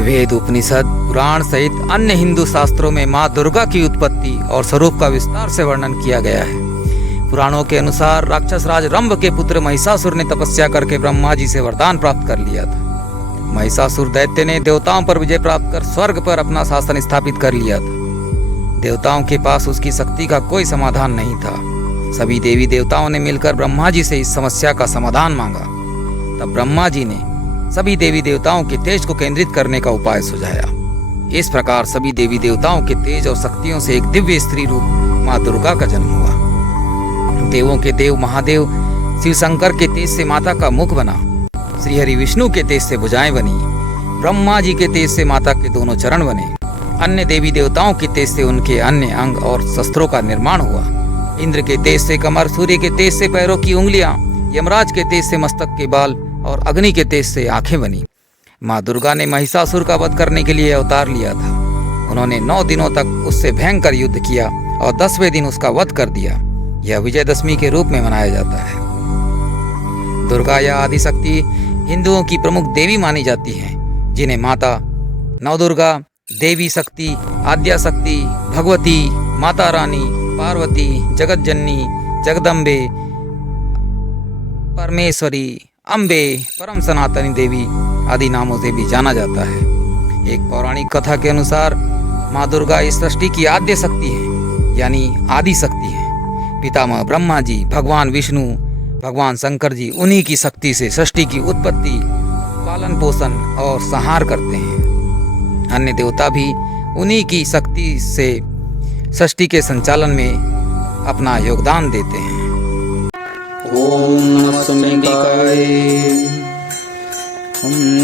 वेद, उपनिषद, पुराण सहित अन्य हिंदू शास्त्रों में माँ दुर्गा की उत्पत्ति और स्वरूप का विस्तार से वर्णन किया गया है। पुराणों के अनुसार राक्षस राज रंभ के पुत्र महिषासुर ने तपस्या करके ब्रह्मा जी से वरदान प्राप्त कर लिया था। महिषासुर दैत्य ने देवताओं पर विजय प्राप्त कर स्वर्ग पर अपना शासन स्थापित कर लिया था। देवताओं के पास उसकी शक्ति का कोई समाधान नहीं था। सभी देवी देवताओं ने मिलकर ब्रह्मा जी से इस समस्या का समाधान मांगा। तब ब्रह्मा जी ने सभी देवी देवताओं के तेज को केंद्रित करने का उपाय सुझाया। इस प्रकार सभी देवी देवताओं के तेज और शक्तियों से एक दिव्य स्त्री रूप माँ दुर्गा का जन्म हुआ। देवों के देव महादेव शिव शंकर के तेज से माता का मुख बना, श्रीहरि विष्णु के तेज से भुजाएं बनी, ब्रह्मा जी के तेज से माता के दोनों चरण बने, अन्य देवी देवताओं के तेज से उनके अन्य अंग और शस्त्रों का निर्माण हुआ। इंद्र के तेज से कमर, सूर्य के तेज से पैरों की उंगलियां, यमराज के तेज से मस्तक के बाल और अग्नि के तेज से आंखें बनी। माँ दुर्गा ने महिषासुर का वध करने के लिए अवतार लिया था। उन्होंने 9 दिनों तक उससे भयंकर युद्ध किया और 10वें दिन उसका वध कर दिया। यह विजयदशमी के रूप में मनाया जाता है। दुर्गा या आदिशक्ति हिंदुओं की प्रमुख देवी मानी जाती हैं, जिन्हें माता नवदुर्गा, देवी शक्ति, आद्या शक्ति, भगवती, माता रानी, पार्वती, जगत जननी, जगदम्बे, परमेश्वरी, अम्बे, परम सनातनी देवी आदि नामों से भी जाना जाता है। एक पौराणिक कथा के अनुसार माँ दुर्गा इस सृष्टि की आद्य शक्ति है, यानी आदि शक्ति है। पितामह ब्रह्मा जी, भगवान विष्णु, भगवान शंकर जी उन्हीं की शक्ति से सृष्टि की उत्पत्ति, पालन पोषण और संहार करते हैं। अन्य देवता भी उन्हीं की शक्ति से सृष्टि के संचालन में अपना योगदान देते हैं। ओम नमस्ते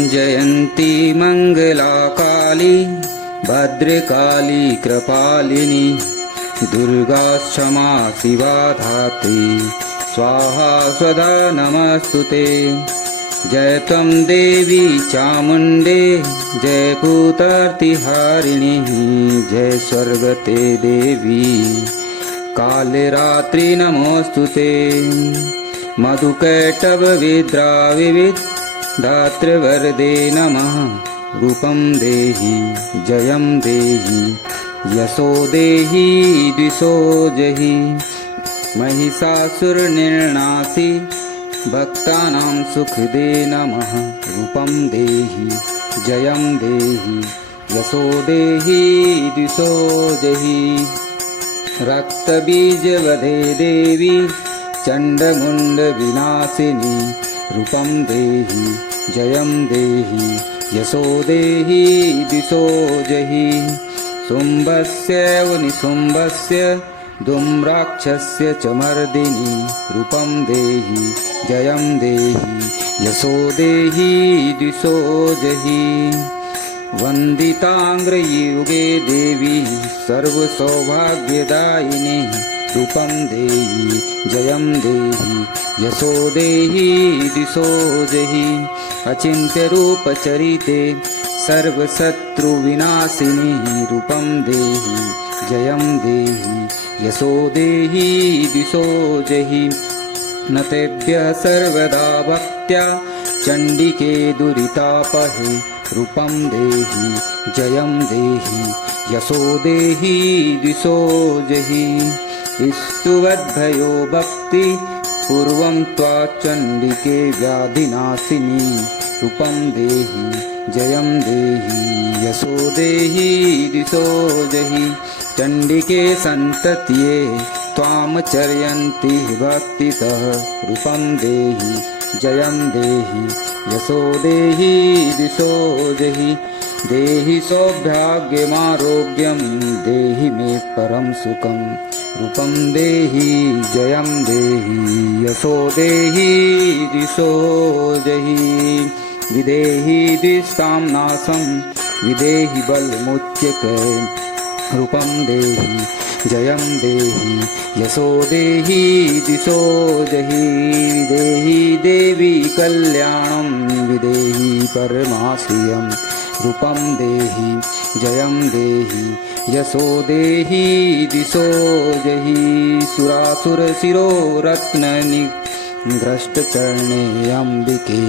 जयंती मंगला काली भद्रकाली कृपालिनी दुर्गा क्षमा शिवा धात्री स्वाहा स्वधा नमस्तुते। जय त्वं देवी चामुंडे जय भूतार्तिहारिणी जय स्वर्गते देवी कालरात्रि नमोस्तुते। मधुकैटभ विद्राविविद धातृवरदे नमः। रूपं देहि जयं देहि यशो देहि द्विषो जहि। महिषासुरनिर्नाशि भक्तानां सुखदे नमः। रूपं देहि जयं देहि यशो देहि द्विषो जहि। रक्तबीजवधे देवी चण्डमुण्ड विनाशिनी। रूपं देहि जयं देहि यशो देहि दिशो जहि। शुम्भस्यैव निशुम्भस्य धूम्राक्षस्य च मर्दिनी। रूपं देहि जयं देहि यशो देहि दिशो जहि। वन्दिताङ्ग्रयुगे देवी सर्वसौभाग्यदायिनी। रूपं देहि जयं देहि यशो देहि दिशो जहि। अचिन्त्यरूपचरिते सर्वशत्रुविनाशिनी। रूपं देहि जयं देहि यशो देहि दिशो जहि। न तेभ्यः सर्वदा भक्त्या चण्डिके दुरितापहे। रूपं देहि जयं देहि यशो देहि दिशो जहि। स्तुवद्भयो भक्ति पूर्वं त्वा चण्डिके व्याधिनाशिनी। रूपं देहि जयं देहि यशो देहि दिशो जहि। चण्डिके सन्तत्ये त्वां चर्यन्ति भक्तितः। रूपं देहि जयं देहि यशो देहि दिशो जहि। देहि सौभाग्यमारोग्यं देहि मे परं सुखं। रूपं देहि जयं देहि यशो देहि दिशो जहि। विदेहि दिष्टां नाशं विदेहि बलमुच्यते। रूपं देहि जयं देहि यशो देहि दिशो जहि। विदेहि देवी कल्याणं विदेहि परमाश्रियम्। रूपं देहि जयं देहि यशो देहि दिशो जहि। सुरासुरशिरो रत्ननिभ्रष्टचरणे अम्बिके।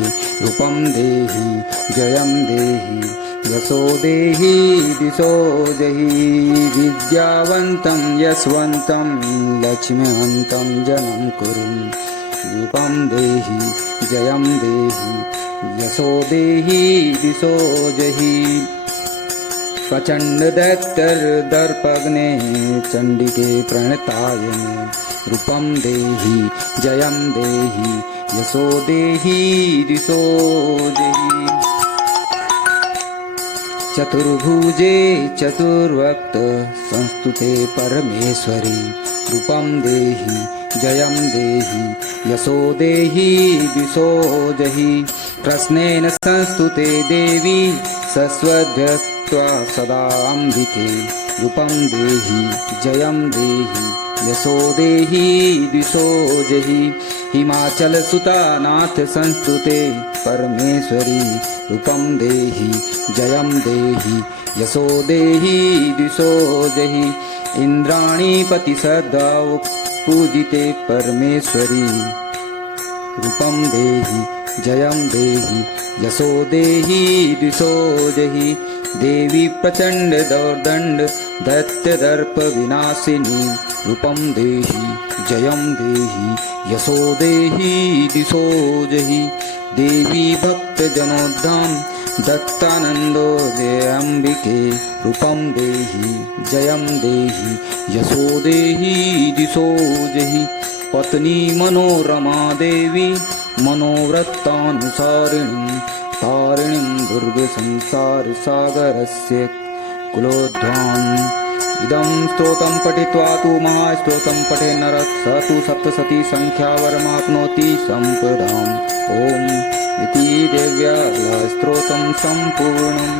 रूपं देहि जयं देहि यशो देहि दिशो जहि विद्यावन्तं यशवन्तं लक्ष्मीवन्तं जनं कुरु रूपं देहि जयं देहि यशो देहि दिशो जहि प्रचंड दैत्यर्दर्पग्ने चंडिके प्रणतायने रूपं देहि जयं देहि यशो देहि दिशो देहि चतुर्भुजे चतुर्वक्त संस्तुते परमेश्वरी रूपं देहि जयं देहि यशो देहि दिशो जहि कृष्णेन संस्तुते देवी सस्वध्यत्वा सदा अम्बिके रूपं देहि जयं देहि यशो देहि दिशो जहि हिमाचलसुतानाथ संस्तुते परमेश्वरी रूपं देहि जयं देहि यशो देहि दिशो जहि इंद्राणीपति सदा पूजिते परमेश्वरी रूपं देहि जयं देहि यशो देहि दिशो जहि देवी प्रचंड दौर्दंड दैत्यदर्प विनाशिनी रूपं देहि जयं देहि यशो देहि दिशो जहि देवी भक्तजनोद्धाम दत्तानंदो जयाम्बिके रूपं देहि जयं देहि यशो देहि दिशो जहि पत्नी मनोरमा देवी मनोव्रतानुसारिणीं तारिणीं दुर्गसंसारसागरस्य कुलोद्ध्वाम् इदं स्तोत्रं पठित्वा तु महास्तोत्रं पठे नरः स तु सप्तशती संख्यावरमाप्नोति सम्पदाम् ॐ इति देव्या स्तोत्रं सम्पूर्णम्।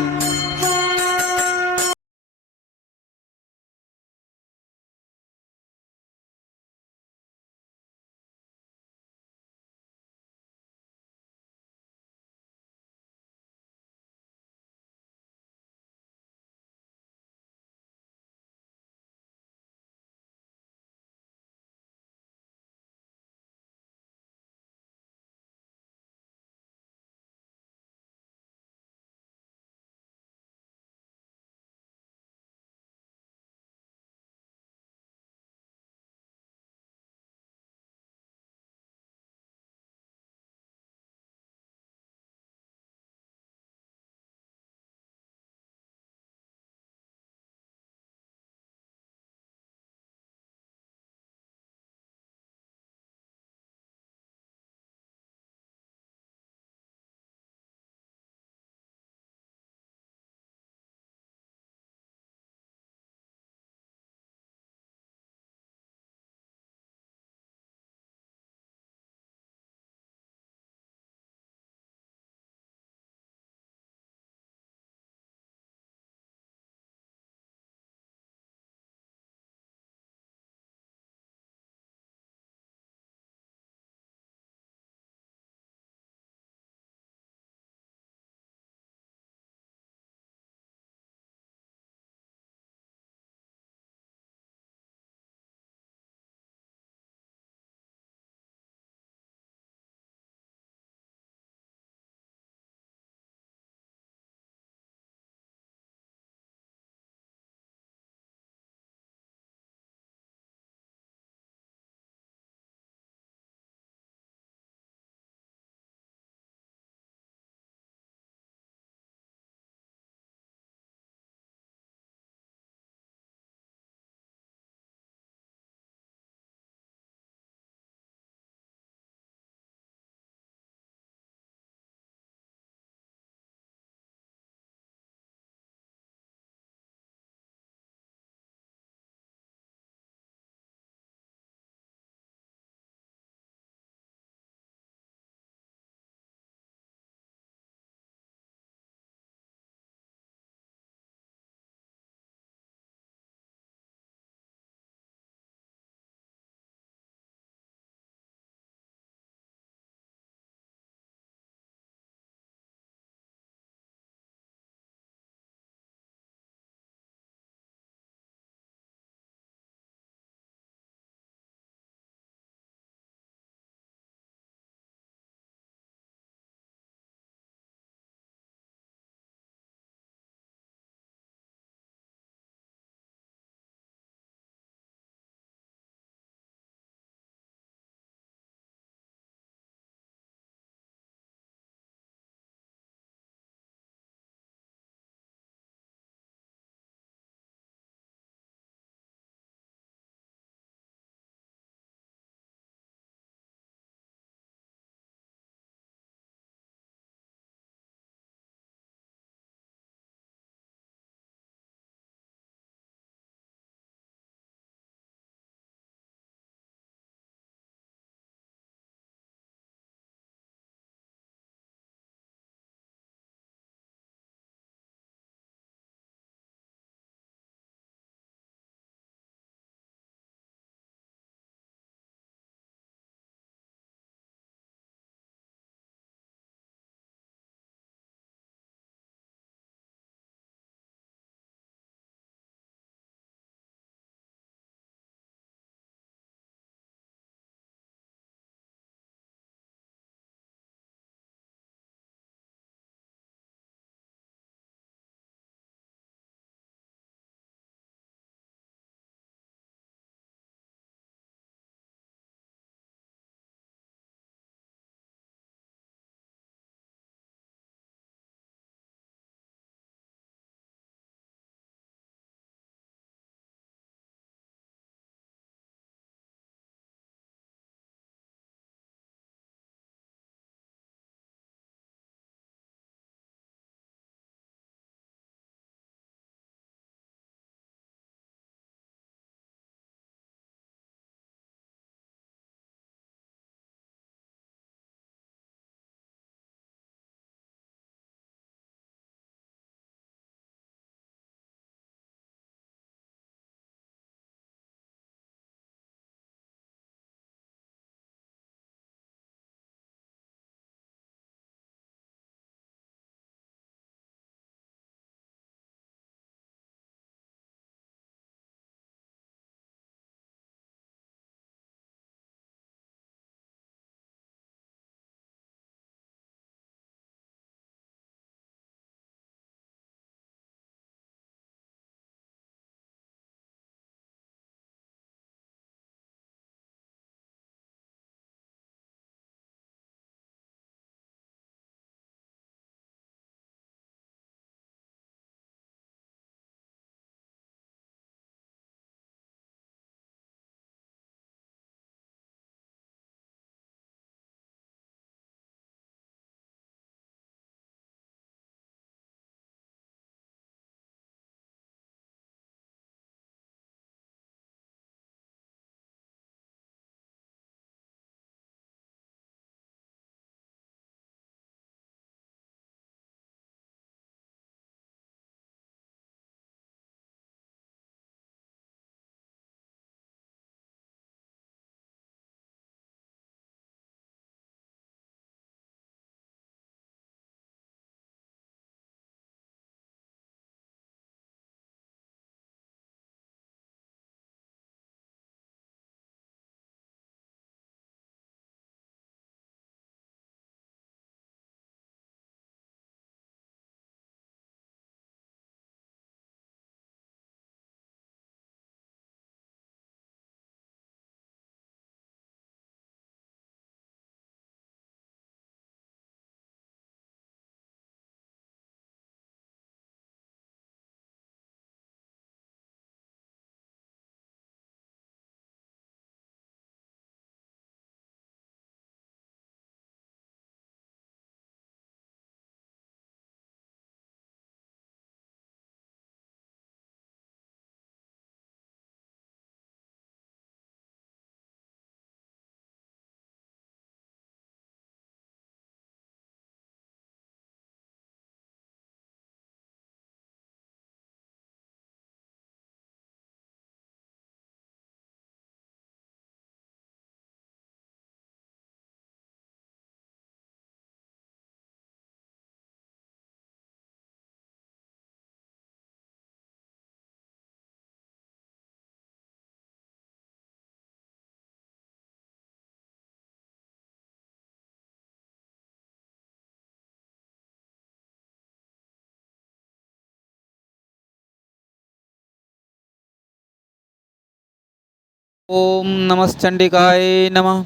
ओम नमश्चंडिकाय नमः।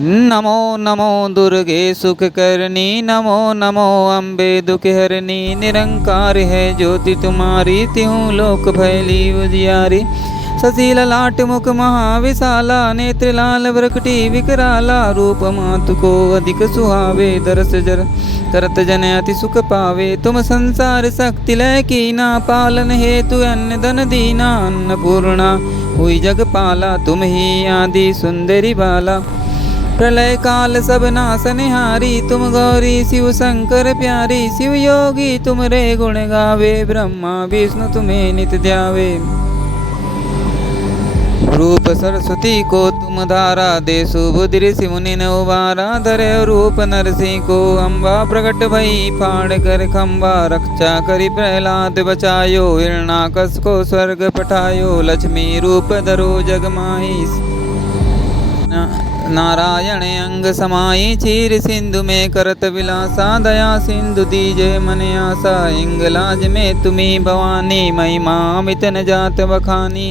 नमो नमो दुर्गे सुखकरणी, नमो नमो अम्बे दुखहरणी। निरंकार है ज्योति तुम्हारी, तिहूँ लोक फैली उजियारी। ससीला लाट मुख महाविशाला, नेत्र लाल वृकटी विकराला। रूप मातु को अधिक सुहावे, दरस जर करत जन अति सुख पावे। तुम संसार शक्ति लय कीना, पालन हेतु अन्न धन दीना। अन्नपूर्णा हुई जग पाला, तुम ही आदि सुंदरी बाला। प्रलय काल सब नासनिहारी, तुम गौरी शिव शंकर प्यारी। शिव योगी तुम रे गुण गावे, ब्रह्मा विष्णु तुम्हें नित ध्यावे। रूप सरस्वती को तुम धारा, दे सुबुद्धि ऋषि मुनि ने उबारा। धरे रूप नरसिंह को अम्बा, प्रकट भई फाड़ कर खम्बा। रक्षा करी प्रहलाद बचायो, हिरणाकश को स्वर्ग पठायो। लक्ष्मी रूप धरो जग माही, नारायण अंग समाई। क्षीर सिंधु में करत विलासा, दया सिंधु दीजे मन आसा। इंगलाज में तुम्ही भवानी, महिमा अमित न जात बखानी।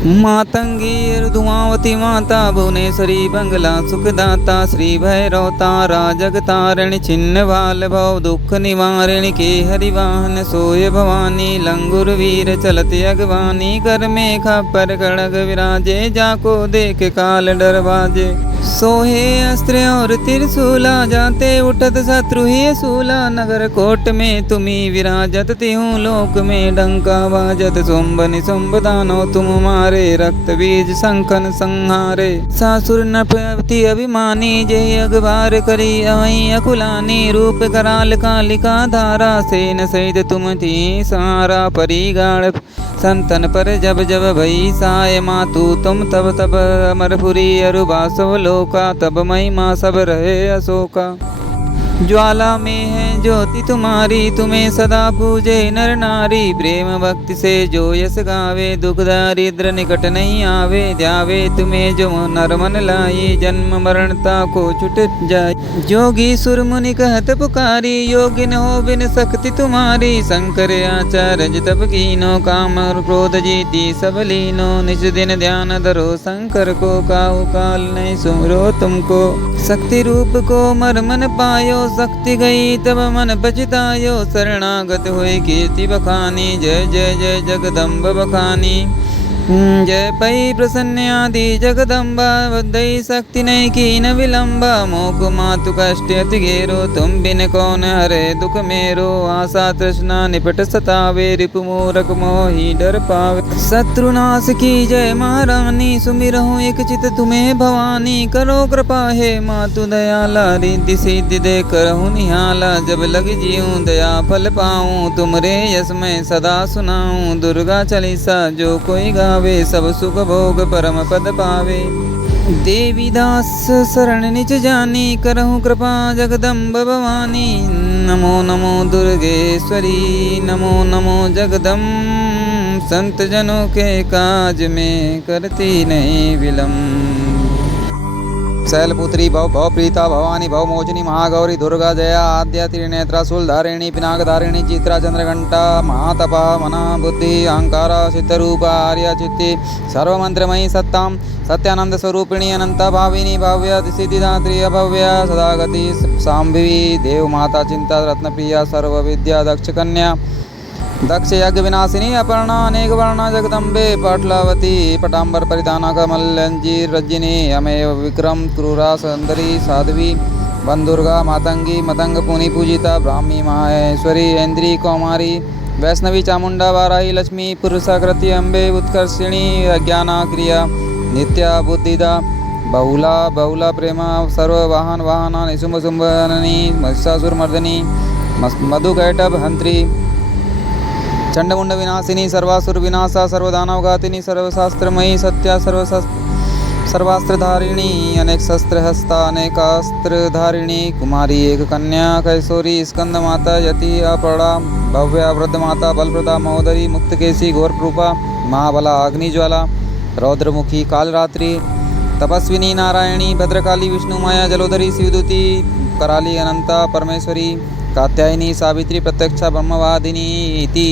मातंगी धुमावती माता, भुवनेश्वरी बंगला सुखदाता। श्री भैरव तारा जगतारिणी, छिन्न बाल भव दुख निवारिणी। के हरिवाहन सोय भवानी, लंगुर वीर चलत अगवानी। कर में खप्पर खड़ग विराजे, जाको देख काल डर बाजे। सोहे अस्त्र और त्रिशूला, जाते उठत शत्रु ही सूला। नगर कोट में तुम्ही विराजत, तिहूँ लोक में डंका बाजत। शुंभ निशुंभ दानव तुम मारे, रक्त बीज शंखन संहारे। सासुर नृपति अभिमानी, जय अगबार करी अवई अकुलानी। रूप कराल कालिका धारा, सेन सहित तुम थी सहारा। परिगाढ़ संतन पर जब जब भई साय, मातु तुम तब तब अमरपुरी अरुबासव लोका। तब महिमा सब रहे अशोका। ज्वाला में है ज्योति तुम्हारी, तुम्हें सदा पूजे नर नारी। प्रेम भक्ति से जो यश गावे, दुख दारिद्र निकट नहीं आवे। ध्यावे तुम्हें जो नर मन लाई, जन्म मरणता को छुट जाए। जोगी सुर मुनि कहत पुकारी, योगी न हो बिन शक्ति तुम्हारी। शंकर आचार्य तप कीनो, काम और क्रोध जीती सब लीनो। निज दिन ध्यान धरो शंकर को, काहू काल नहीं सुमरो तुमको। शक्ति रूप को मर मन पायो, शक्ति गई तब मन पछतायो। शरणागत हुई कीर्ति बखानी, जय जय जय जगदम्ब बखानी। जय पई प्रसन्न आदि जगदम्बा, दई शक्ति नहीं की न विलंबा। मोक मातु कष्ट अति घेरो, तुम बिन कौन हरे दुख मेरो। आशा तृष्णा निपट सतावे, रिपु मूरख मोहि डर पावे। शत्रुनाश की जय महारानी, सुमिरहूँ एक चित तुम्हें भवानी। करो कृपा हे मातु दयाला, रिद्धि सिद्धि दे करहूँ निहाला। जब लग जीऊँ दया फल पाऊँ, तुमरे यश मैं सदा सुनाऊँ। दुर्गा चालीसा जो कोई गावे, सब सुख भोग परम पद पावे। देवी दास शरण निज जानी, करहूँ कृपा जगदम्ब भवानी। नमो नमो दुर्गेश्वरी, नमो नमो जगदम्ब। संत जनों के काज में करती नहीं विलम्ब। शैलपुत्री भव भव प्रीता भवानी, भव मोचनी महागौरी। दुर्गा जया आद्या, त्रिनेत्रा शूलधारिणी। पिनाकधारिणी चित्रा चंद्रघंटा। महातपा मना बुद्धि अहंकारा, सिद्धरूपा आर्या चित्ती। सर्वमंत्रमयी सत्तां सत्यानंद स्वरूपिणी, अनंता भाविनी भव्या। सिद्धिदात्री अभव्या, सदागति सांभवी। देव माता चिंता रत्नप्रिया, सर्वविद्या दक्ष कन्या। दक्ष यज्ञ विनाशिनी अपर्णा, अनेक वर्णा जगदम्बे। पाटलावती पटाम्बर परिधाना, कमलंजीर रज्जिनी। अमेव विक्रम क्रूरा सुंदरी साध्वी। बंदुर्गा मातंगी मतंग पुनि पूजिता। ब्राह्मी माहेश्वरी ऐन्द्री कौमारी। वैष्णवी चामुंडा वाराही लक्ष्मी। पुरुषाकृति अम्बे उत्कर्षिणी। अज्ञाना क्रिया नित्या बुद्धिदा। बहुला बहुला प्रेमा, सर्ववाहन वाहना। निशुंभ शुंभनी महिषासुरमर्दिनी। मधुकैटभ हंत्री। चंडमुंड विनाशिनी, सर्वासुर विनाशा। सर्वदानव घातिनी, सर्वशास्त्रमयी सत्या। सर्वास्त्रधारिणी, अनेक शस्त्र हस्ता। अनेकास्त्र धारिणी कुमारी। एक कन्या कैशोरी। स्कंद माता यति अपड़ा। भव्या वृद्ध माता बलप्रदा। महोदरी मुक्तकेशी घोररूपा। महाबला अग्निज्वाला। रौद्रमुखी कालरात्रि। तपस्विनी नारायणी। भद्रकाली विष्णु माया। जलोदरी शिवदूती। कराली अनंता परमेश्वरी। कात्यायनी सावित्री। प्रत्यक्षा ब्रह्मवादिनी इति।